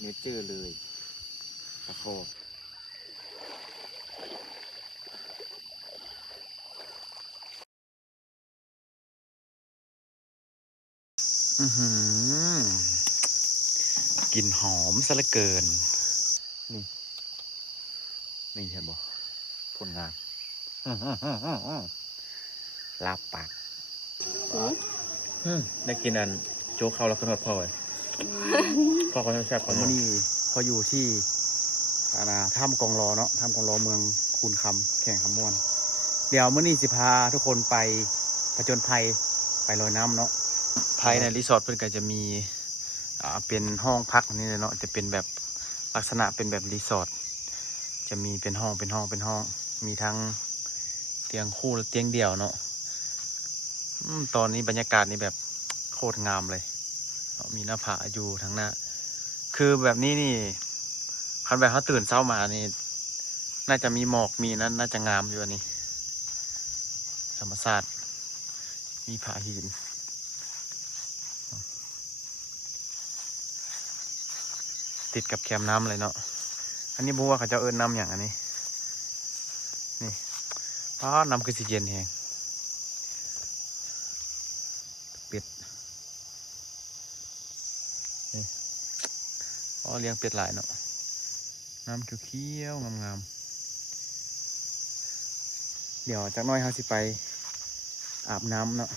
เนเจอร์เลยปลาคอกลิ่นหอมซะเหลือเกินนี่เห็นบ่ผลงานลาบปากได้กินอันโจ๊กเข้าแล้วขึ้นมาพ่อเลยพ่อเขาแซ่บของมันนี่พออยู่ที่ถ้ำกองรอเนาะถ้ำกองรอเมืองคูนคำแข่งคำม่วนเดี๋ยวมื้อนี้สิพาทุกคนไปผจญภัยไปลอยน้ำเนาะภายในรีสอร์ทเพิ่นก็จะมีเป็นห้องพักนี่เลยเนาะจะเป็นแบบลักษณะเป็นแบบรีสอร์ทจะมีเป็นห้องมีทั้งเตียงคู่และเตียงเดี่ยวเนาะตอนนี้บรรยากาศนี่แบบโคตรงามเลยมีหน้าผาอยู่ทั้งหน้าคือแบบนี้นี่คันแบบเขาตื่นเช้ามานี่น่าจะมีหมอกมีนั้นน่าจะงามอยู่อันนี้ธรรมชาติมีผาหินติดกับแคมน้ำเลยเนาะอันนี้บัวเขาจะเอิ้นน้ำอย่างอันนี้นี่น้ำคือสีเย็นแฮงเป็ดนี่เลี้ยงเป็ดหลายเนาะน้ำเขียวๆงามๆเดี๋ยวจากน้อยเขาสิไปอาบน้ำเนาะ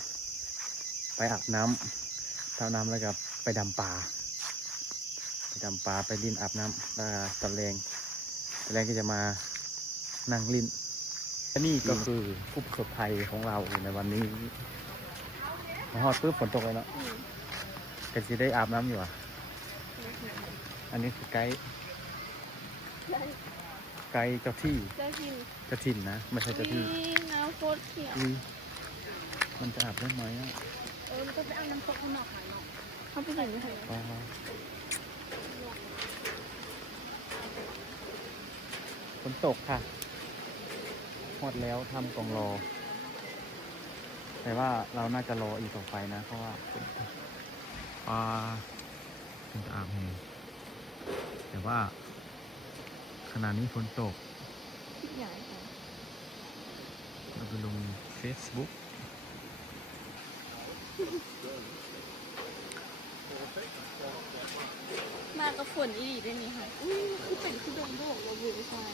ไปอาบน้ำแล้วก็ไปดำปลาไปลิ้นอาบน้ำแล้วตอนแรงก็จะมานั่งลิ้นและนี่ก็คือผู้ประสบภัยของเราในวันนี้มาฮอดปุ๊บฝนตกเลยเนาะก็จะได้อาบน้ำอยู่อ่ะอันนี้คือไกด์เจ้าที่เจ้าถิ่นนะไม่ใช่เจ้าที่น้ำโคตรเขียวมันจะอาบได้ไหมอ่ะมันก็ไปเอาน้ำตกข้างนอกหน่อยเนาะเขาไปเห็นไหมฝนตกค่ะหมดแล้วทำกองรอแต่ว่าเราน่าจะรออีกต่อไปนะเพราะว่าถึงอาบแห้งแต่ว่าขณะนี้ฝนตกเราไปลง Facebook มากับฝนอีได้ไหมคะคือเป็นคือโดนโบกเราบุยชาย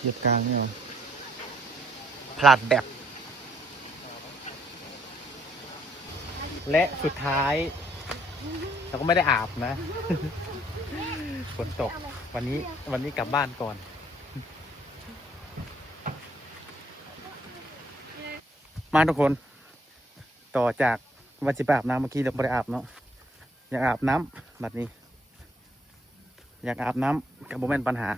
เหยียดกลางเนี่ยพลาดแบบและสุดท้ายเราก็ไม่ได้อาบนะ ฝนตกวันนี้กลับบ้านก่อนมาทุกคนต่อจากวันที่ไปอาบน้ำเมื่อกี้เราไม่ได้อาบเนาะอยากอาบน้ำแบบนี้อยากอาบน้ำกับโมเมนต์ปัญหา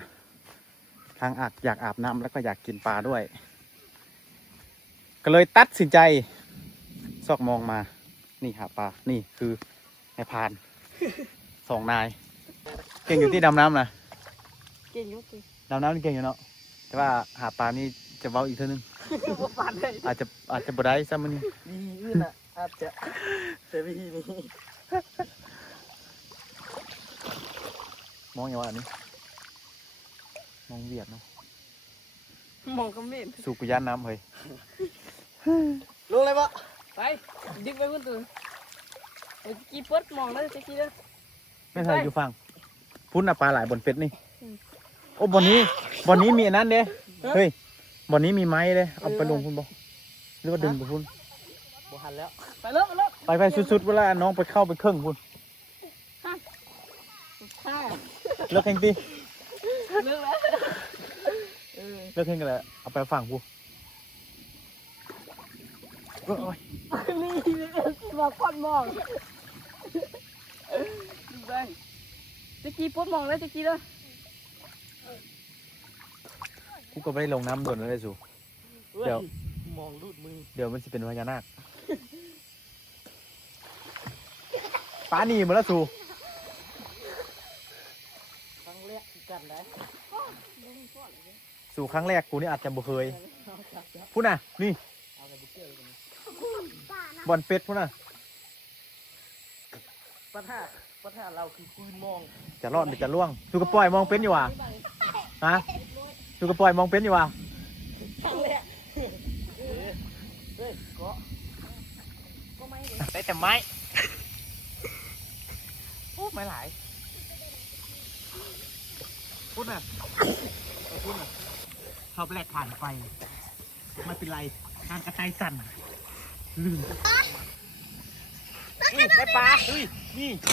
ทางอยากอาบน้ำแล้วก็อยากกินปลาด้วยก็เลยตัดสินใจซอกมองมานี่หาปลานี่คือไอ้พาน2 นายเก่งอยู่ที่ดำน้ำนะเก่งอยู่ดำน้ำนี่เก่งอยู่เนาะแต่ว่าหาปลานี่จะเว้าอีกเท่านึงอาจจะบ่ได้ซ้ำมันนี่อื่นอ่ะอาจจะแต่วิธีนี้มองอย่างว่าอันนี้มองเวียดเนาะมองก็ไม่สูกุย่านน้ำเฮ้ยรู้เลยปะไปดึกไปพุ่นตื่นกี่ปุ๊ดมองแล้วจะกี่เด้อไม่ใช่อยู่ฟังพุ่นปลาหลายบนเป็ดนี่โอ้บนนี้มีอันนั้นเด้เฮ้ยบนนี้มีไม้เลยเอาไปลงพุ่นบ่หรือว่าดึงไปพุ่นบ่หันแล้วไปสุดๆเวลาน้องไปเข้าไปเครื่องพุ่นเลิกแข่งตีเลิกแล้วเลิกแข่งกันแล้วเอาไปฝั่งกูนี่มาควันมองดูไปจะกี่ปุ๊ดมองแล้วจะกี่เด้อกูก็ไม่ได้ลงน้ำโดนแล้วเลยสูเดี๋ยวมองรูดมือเดี๋ยวมันจะเป็นพญานาคป้าหนีมาแล้วสูครั้งแรกกันได้สู่ครั้งแรกกูนี่อาจจะบ่เคยพูดน่ะนี่บอลเป็ดพูดน่ะปะท่า ปัญหาเราคือปืนมอง จะรอดหรือจะล่วงถูกกระปล่อยมองเป็นอยู่ว่ะฮะถูกกระปล่อยมองเป็นอยู่ว่ะ เฮ้ยเกาะ ได้แต่ไม้โอ้ไม่หลายพูดน่ะพูดน่ะชอบแลกผ่านไฟไม่เป็นไรทางกระต่ายสั่นลืมได้ปลาเฮ้ยนี่ต้อ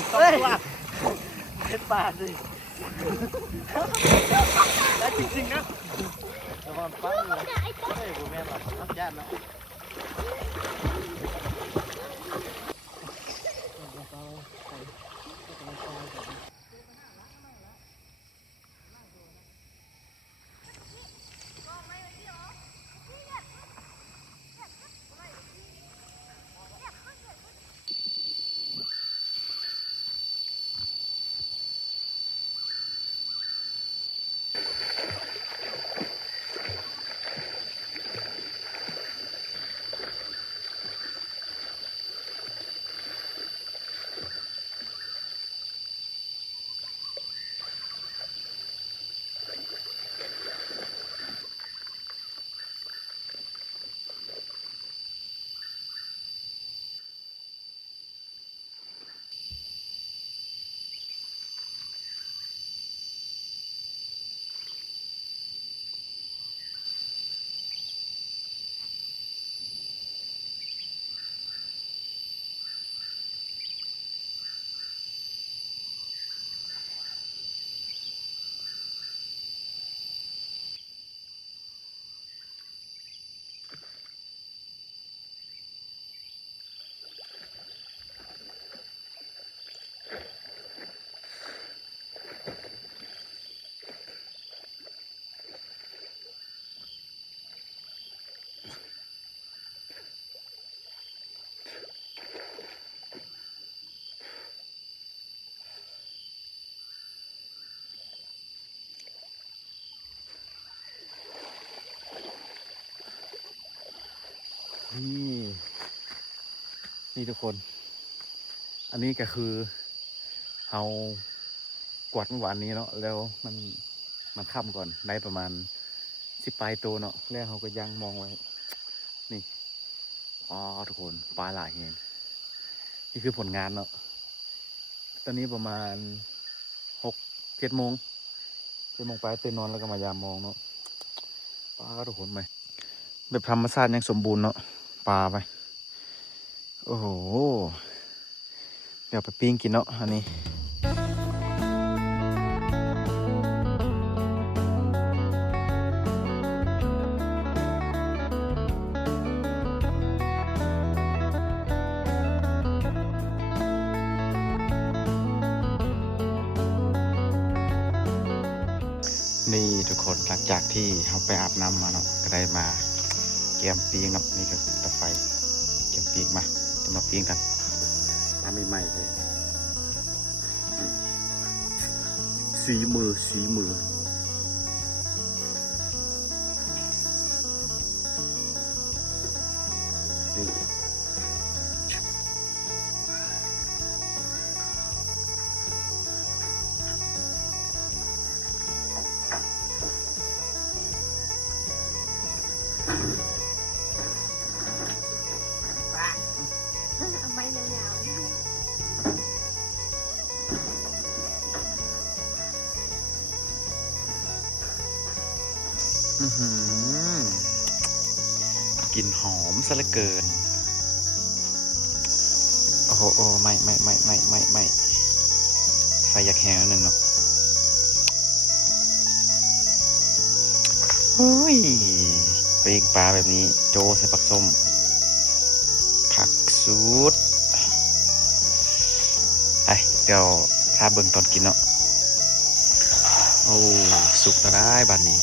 งตัวได้ปลาดิได้จริงๆนะ ระวังปั้งเลยเฮ้ยบูแม่หลับนักญาตินะ นี่นี่ทุกคน อันนี้ก็คือเอากวาดเมื่อวานนี้เนาะแล้วมันค่ำก่อนได้ประมาณ10 ปลายตัวเนาะแล้วเขาก็ยังมองไว้นี่อ๋อทุกคนปลาหลายเองนี่คือผลงานเนาะตอนนี้ประมาณ6-7 โมงไปตื่นนอนแล้วก็มายามมองเนาะปลาทุกคนไหมแบบธรรมชาติยังสมบูรณ์เนาะปลาไปโอ้โหเดี๋ยวไปปิ้งกินเนาะอันนี้นี่ทุกคนหลังจากที่เขาไปอาบน้ำมาเนาะก็ได้มาแกมปิ้งเนาะนี่ก็ตะไฟแกมปิ้งมาจะมาปิ้งกันปลาใหม่ๆเลยสีมือนี่เอาไม้ยาวๆ กลิ่นหอมซะเหลือเกินโอ้โหโอ้ไม่ไฟอยากแห้งนิดนึงเนาะเฮ้ยปิ้งปลาแบบนี้โจใส่ผักส้มผักสูตรไปเดี๋ยวถ้าเบิ่งตอนกินเนาะโอ้สุกแล้วได้บัดนี้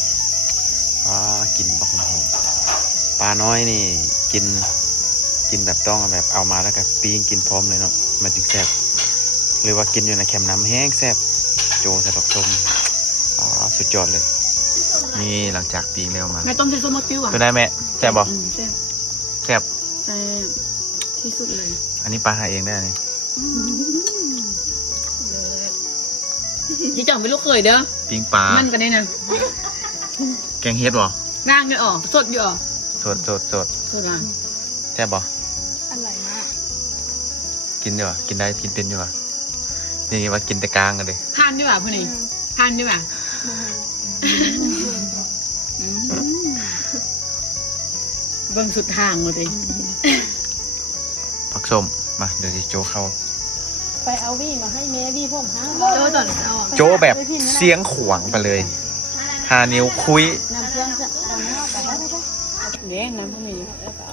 กินบักหอมปลาน้อยนี่กินแบบต้องแบบเอามาแล้วก็ปิ้งกินพร้อมเลยเนาะมันจึงแซ่บหรือว่ากินอยู่ในแคมน้ำแห้งแซ่บโจใส่ผักส้มสุดยอดเลยนี่หลังจากปิ้งแล้วมา แม่ต้มเส้นส้มมะปิ้วอ่ะ ตัวได้แม่แซ่บบ่ แซ่บ แซ่บ แซ่บที่สุดเลย อันนี้ปลาหาเองได้นี่ ที่จ่องเป็นลูกเขยเด้อ ปิ้งปลา มันกันได้นะ แกงเฮ็ดบ่ ร่างกันออกสดอยู่ออก สด สดอ่ะ แซ่บบ่ อร่อยมาก กินอยู่บ่กินได้กินเป็นอยู่บ่นี่ว่ากินแต่กลางกันเลย ทานดีกว่าพวกนี้ทานดีกว่าเบิ่งสุดทางเลย ผักส้มมาเดี๋ยวจะโจเข้า ไปเอาวี่มาให้แม่วี่พ่อมหา โจ้ตอนเอาอ่ะ โจแบบเสียงขวางไปเลย5 นิ้วคุย น้ำเชียงจะเอาเนื้อไปได้ไหม เด้น้ำพวกนี้แล้วก็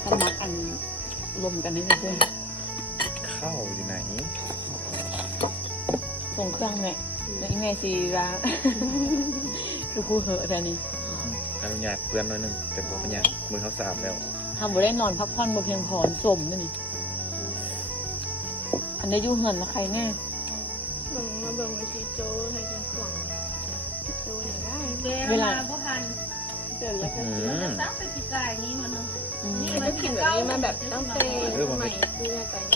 เอาสมัครอันรวมกันนี่เพื่อน เข้าอยู่ไหน ส่งเครื่องเนี่ยแล้วอีเมซีร้าคือผู้เหอะแต่นี่ อนุญาตเพื่อนหน่อยหนึงแต่บอกเป็นอย่างมือเขาสาบแล้ว ทำบ่ได้นอนพักผ่อนบ่เพียงพอสมนี่อันนี้ยู่เหินนะใครแน่ เบิ่งมาเบิ่งวิธีโจ้ให้กินขวางโจ้เนี่ยได้ เวลา พ่อพันเดี๋ยวจะ อืม ตั้งเป็นปีกายนี้มัน นี่มันกินแบบนี้มาแบบตั้งแต่สมัยเพื่อไก่แม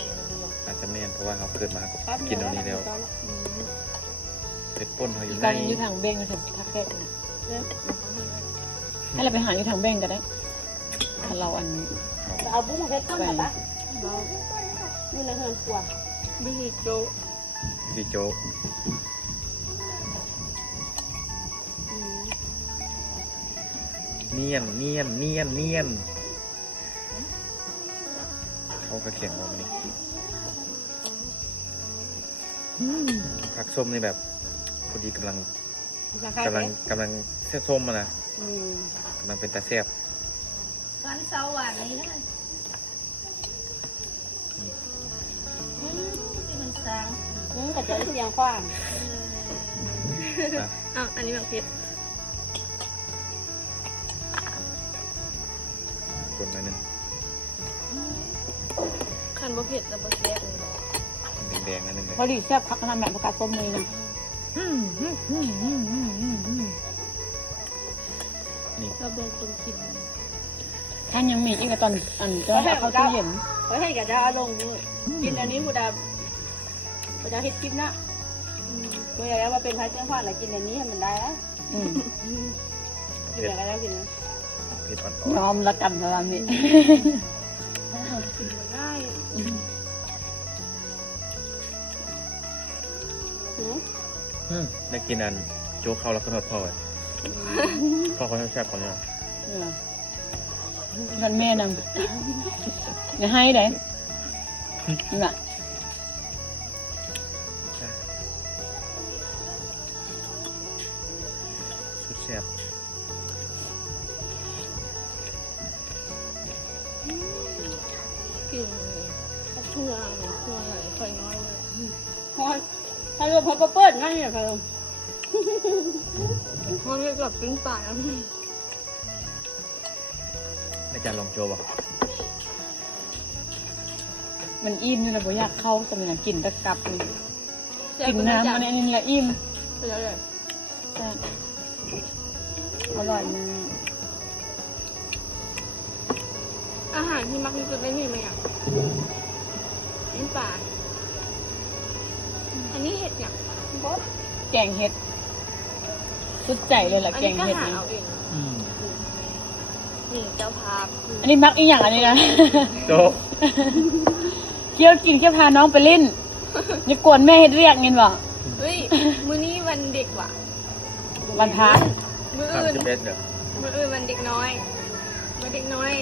ว อาจจะแม่นเพราะว่าเขาเกิดมาก็กินตรงนี้แล้วเป็ดป่นเขาอยู่ อีก ใน การอยู่ทางเบ้งอยู่ทางทักแค่ให้เราไปหาอยู่ทางเบ้งกันได้ถ้าเราอัน เอาบุ้งเพชรต้นมาปะนี่ในเฮือนขวาง วิธีโจ้ ดีโจเนียนเขาก็เขียนว่าวันนี้ผักส้มนี่แบบพอดีกำลังแซ่บส้มมานะกำลังเป็นตาแซ่บ วันเสาร์วันนี้นะที่มันสร้างกระจายเสียงขวาง อ้าวอันนี้แบบเผ็ด กดมาหนึ่ง คันบ่เผ็ดแต่บ่แซ่บเลย แดงๆนะหนึ่งเลย พอดีแซ่บพักน้ำแบบประกาศส้มเลยนะ เราเบิ่งคนกิน ท่านยังมีอีกตอนอันก็ให้เขาตู้เย็น ไว้ให้กระจายลงมือกินอันนี้ผู้ดาผู้ดาเฮ็ดคลิปนะเมื่อไหร่ว่าเป็นพายเสียงขวางแล้วกินอันนี้ให้มันได้แล้วกินอย่างไรแล้วกินนะ เผ็ดอ่อน ยอมละกันแล้วนี่ กินได้ ๆได้กินอันโจ๊กเข้าแล้วก็ทอดพ่อไว้พ่อเขาแซ่บๆเขาเนี่ย ท่านแม่นำอย่าให้ได้นี่ล่ะ ชุดแซ่บ กินเพื่ออะไรค่อยน้อยเลย พอถ้ารวมพอเปิดนั่นเนี่ยเพิ่ม มันเรียกแบบปิ้งปลา อาจารย์ลองโจบอก มันอิ่มนี่เราบ่อยากเข้าแต่มันกินตะกับนี่กินน้ำมันนี่ละอิ่ม ไปแล้วเลย ใช่อร่อยมาก อาหารที่มักที่สุดไม่มีไหมอ่ะปิ้งปลาอันนี้เห็ดอย่าง แกงเห็ดสุดใจเลยล่ะ อัน แก นี้ ง ก็ เห็ด หา นี่ เอาเองนี่เจ้าภาพ อันนี้มักอีกอย่างอันนี้นะ โจ เคี่ยวกินแค่พาน้องไปเล่นอย่ากวนแม่เฮ็ดเรียกเงินบ่ เฮ้ยมื้อนี้วันเด็กว่ะ วันพระ มื้อ สาม อื่น สิบเอ็ดเด้อ มื้ออื่นวันเด็กน้อยวันเด็กน้อย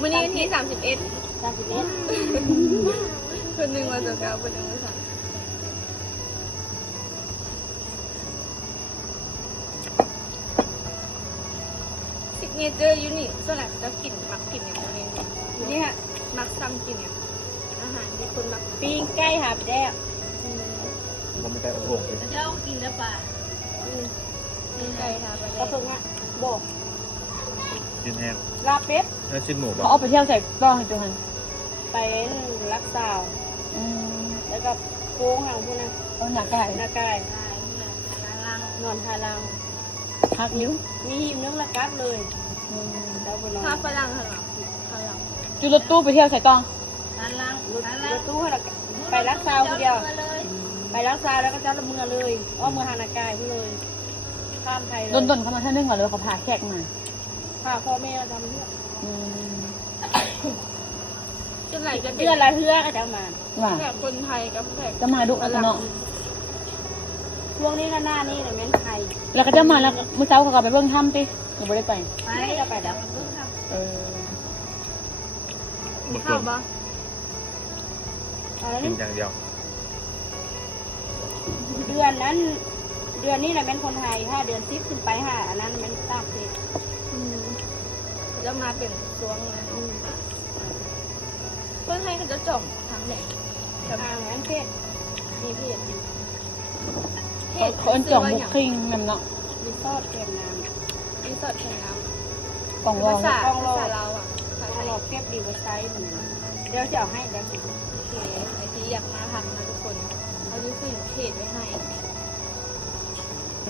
มื้อนี้วันที่31 คนหนึ่งวันสุดท้ายคนหนึ่งวันสุดซิกเนเจอร์ยูนิตส่วนใหญ่จะกินมักกินอย่างนี้เนี่ยมักซ้ำกินเนี่ยอาหารที่คนมัก ปิ้งไก่หาบแด้ว เขาไม่ได้เอาโถงเลย เจ้ากินแล้วป่ะ กินไก่ทาไป กระเพิ่งอ่ะบอก ชิ้นแห้ง ลาเป็ด แล้วชิ้นหมูบ่ เขาเอาไปเที่ยวใส่กล้องให้ดูหัน ไปรักสาว แล้วก็โค้งหางพวกนั้น เอาหนักไก่ หน้ากายนอนทารัง พักนิ้ว มีหิมนึงละกัดเลยแล้วบนนอน ถ้าฝรั่งเหรอฝรั่ง จุดรถตู้ไปเที่ยวใส่ตอง รถตู้ไปรักษาคนเดียวไปรักษาแล้วก็เจ้าละเมือเลยอ้อเมือฮานากายเลยข้ามไทยเลย ดนๆเขามาท่านึงก่อนเลยเขาพาแขกมา พาพ่อแม่ทำเพื่อ อืม จนไหนจะเป็น เพื่ออะไรเพื่อก็จะมา ว่า แขกคนไทยกับแขก จะมาดุแล้วเนาะ ช่วงนี้ก็หน้านี่นะแม่นไทย แล้วก็จะมาแล้วเมื่อเช้าเขาก็ไปเบิ่งถ้ำติหนูไม่ได้ไป ไปก็ไปดับ เออ หมด ข้า ส่ ว วน ปะ อะไร กินอย่างเดียว เดือนนั้น เดือนนี้นะแม่นคนไทยถ้าเดือน10ขึ้นไป5อันนั้นแม่นต่างประเทศ จะมาเป็นช่วงนะคนไทยเขาจะจ่องทางไหน แม่นเพศมีเพศ เขาจ่องบุกคิงนั่นเนาะ รีสอร์ทเก็บน้ รีสอร์ทแข่งน้ กล่อง ำ รอ ภาง ษาเราอ่ะภาษา ำ ไท ต ย ลอดเก็บดีไว้ใช้เหมือนเดี๋ยวจะเอาให้เดี๋ยว โอเคไอที่อยากมาทำนะทุกคนเขาจะขึ้นเพจไว้ให้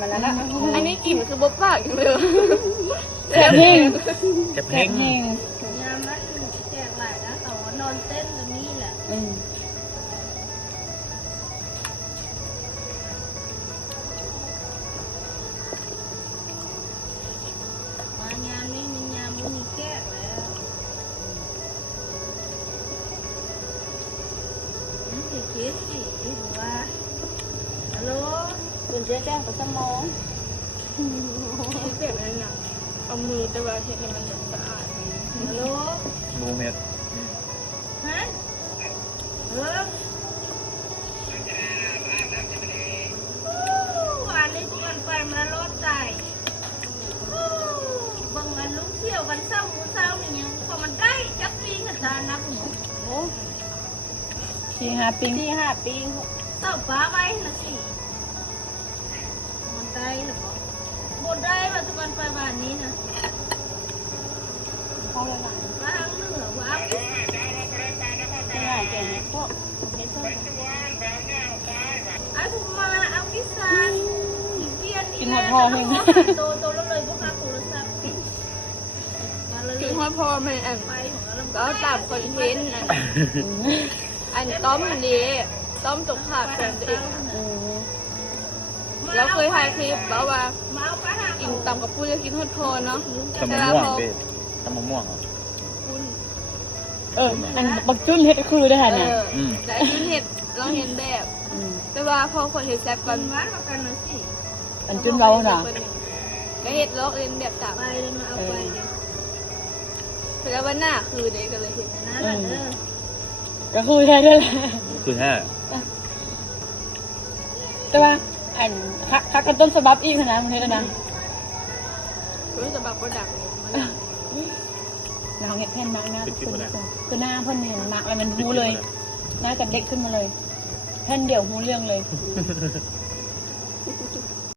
มาแล้วนะ อันนี้กลิ่นคือบ๊อบปากอย่างเลย แซ่บเฮง เก็บ แซ่ เพ่ บ ง เฮง ยามนั้นแจกหลายนะแต่ว่านอนเต้นตรงนี้แหละ อืม มางานนี้มีงานมีแก้แล้วนั่นสิคิดสิว่าฮัลโหลคุณเจ๊แจ้งกับสมอง เปลี่ยนอะไรเนี่ยเอามือแต่ว่าเห็ดให้มันสะอาด ฮัลโหล บูเม็ด ฮะวันนี้ทุกคนไปมาลดใจบางวันลุกเที่ยวกันเศร้าหูเศร้านี่ยังพอมันได้จักปีกับจานนับหนูโอ้ 4-5 ปิ้ง ที่5 ปีเศร้าฟ้าไว้นะสิมันได้หรือเปล่าหมดได้มาทุกคนไปบ้านนี้นะเขาเลยหลังบ้างเหนือว่าได้แก่พวกเห็นต้นไอ้ผมมาเอากิซานเพี้ยน กินหมดพอเฮง โตแล้วเลยพวกข้าโทรศัพท์มาเลย คือพ่อพ่อไม่อัน ไปของเรา ก็ตามคอนเทนต์อันต้อมนี้ต้อมตกขาดแฟนตัวเอง อืม แล้วเคยถ่ายคลิปแล้วว่า มาเอาไปหา กินตำกับปุ้นก็กินทอดพอเนาะ ตำมะม่วงเป๊ะตำมะม่วงเหรอ ปุ้น อันบักจุ้นเฮ็ดคือได้ค่ะเนี่ย แต่ยืนเห็ดเราเห็นแบบ ม แต่ว่าพอคนเห็ดแซ่บก่อน มาเอากันหน่อยสิ อันจุ้นเบาน่ะ ก็เห็ดลอกเรียนแบบตาม ไปเลยมาเอาไปเลย แต่แล้ววันหน้าคือเด็กก็เลยเห็น นะหลังเด้อ ก็คือใช่ได้แหละ คือแท้ แต่ว่าอันคักกันต้นฉบับอีกนะมันเฮ็ดแล้วนะ รู้จะแบบว่าดักเลย น้องเฮ็ดแผ่นมักนะคือหน้าเพิ่นเห็นมักแล้วมันฮู้เลย หน้ากับเด็กขึ้นมาเลย แผ่นเดียวฮู้เรื่องเลย